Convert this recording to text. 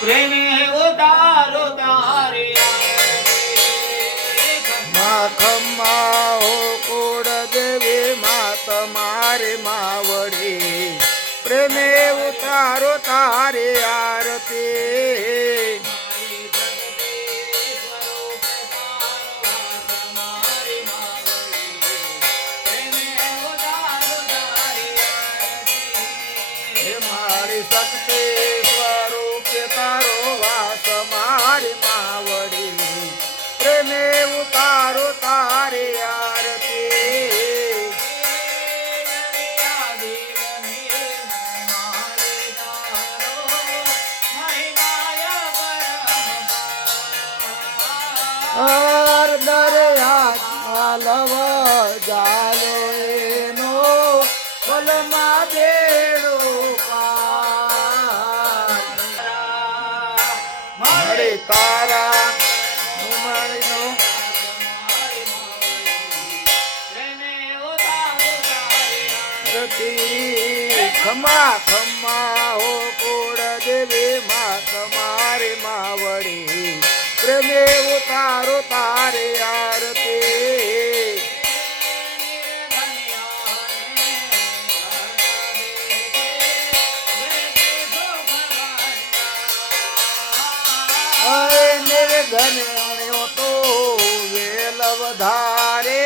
પ્રેમે ઉતારો તારે ખમ્મા હો કુળ દેવી મા તમારે માવડી પ્રેમે ઉતારો તારે આરતી મારી શક્તિ સ્વરૂપે તારો વાસ મારી માવડી પ્રેમે ઉતારો તારે આરતી હર દરિયા ચાલવ જાલો એનો બલમાં બેડો પાર મળે તારા મારીનો ખમા ખમા હો કુળ દેવી મા તમારે માવડી પ્રેમે ઉતારો તારે આરતી નિર્ધન્યો તો વેલ વધારે